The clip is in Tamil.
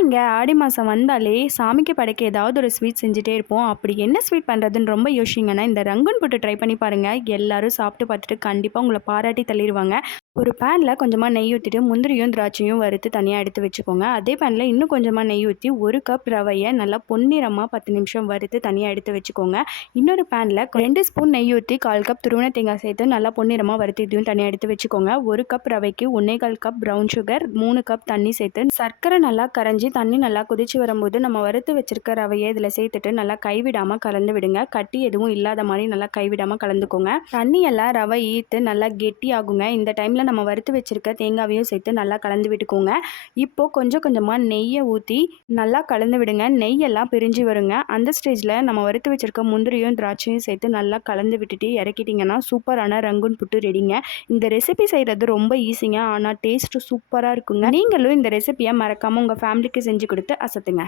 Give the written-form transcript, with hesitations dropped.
இங்கே ஆடி மாதம் வந்தாலே சாமிக்கு படைக்க ஏதாவது ஒரு ஸ்வீட் செஞ்சுட்டே இருப்போம். அப்படி என்ன ஸ்வீட் பண்ணுறதுன்னு ரொம்ப யோசிச்சிங்கன்னா, இந்த ரங்கன் புட்டு ட்ரை பண்ணி பாருங்கள். எல்லாரும் சாப்பிட்டு பார்த்துட்டு கண்டிப்பாக உங்களை பாராட்டி தள்ளிடுவாங்க. ஒரு பேனில் கொஞ்சமாக நெய் ஊற்றிட்டு முந்திரியும் திராட்சையும் வறுத்து தனியாக எடுத்து வச்சுக்கோங்க. அதே பேனில் இன்னும் கொஞ்சமாக நெய் ஊற்றி 1 கப் ரவையை நல்லா பொன்னிறமாக 10 நிமிஷம் வறுத்து தனியாக எடுத்து வச்சுக்கோங்க. இன்னொரு பேனில் 2 ஸ்பூன் நெய் ஊற்றி 1/4 கப் துருவன தேங்காய் சேர்த்து நல்லா பொன்னிறமாக வறுத்து இதையும் தனியாக எடுத்து வச்சுக்கோங்க. 1 கப் ரவைக்கு 1/4 கப் ப்ரௌன் சுகர், 3 கப் தண்ணி சேர்த்து சர்க்கரை நல்லா கரைஞ்சி தண்ணி நல்லா கொதிச்சு வரும்போது நம்ம வறுத்து வச்சிருக்க ரவையை இதில் சேர்த்துட்டு நல்லா கைவிடாமல் கலந்து விடுங்க. கட்டி எதுவும் இல்லாத மாதிரி நல்லா கைவிடாமல் கலந்துக்கோங்க. தண்ணி எல்லாம் ரவை ஈர்த்து நல்லா கெட்டி ஆகுங்க. இந்த டைமில் நம்ம வறுத்து வச்சிருக்க தேங்காவையும் சேர்த்து நல்லா கலந்து விட்டுக்கோங்க. இப்போ கொஞ்சம் கொஞ்சமாக நெய்யை ஊற்றி நல்லா கலந்து விடுங்க. நெய்யெல்லாம் பிரிஞ்சு வருங்க. அந்த ஸ்டேஜில் நம்ம வறுத்து வச்சிருக்க முந்திரியும் திராட்சையும் சேர்த்து நல்லா கலந்து விட்டுட்டு இறக்கிட்டிங்கன்னா சூப்பரான ரங்கூன் புட்டு ரெடிங்க. இந்த ரெசிபி செய்கிறது ரொம்ப ஈஸிங்க, ஆனால் டேஸ்ட்டு சூப்பராக இருக்குங்க. நீங்களும் இந்த ரெசிபியை மறக்காமல் உங்கள் ஃபேமிலிக்கு செஞ்சு கொடுத்து அசத்துங்க.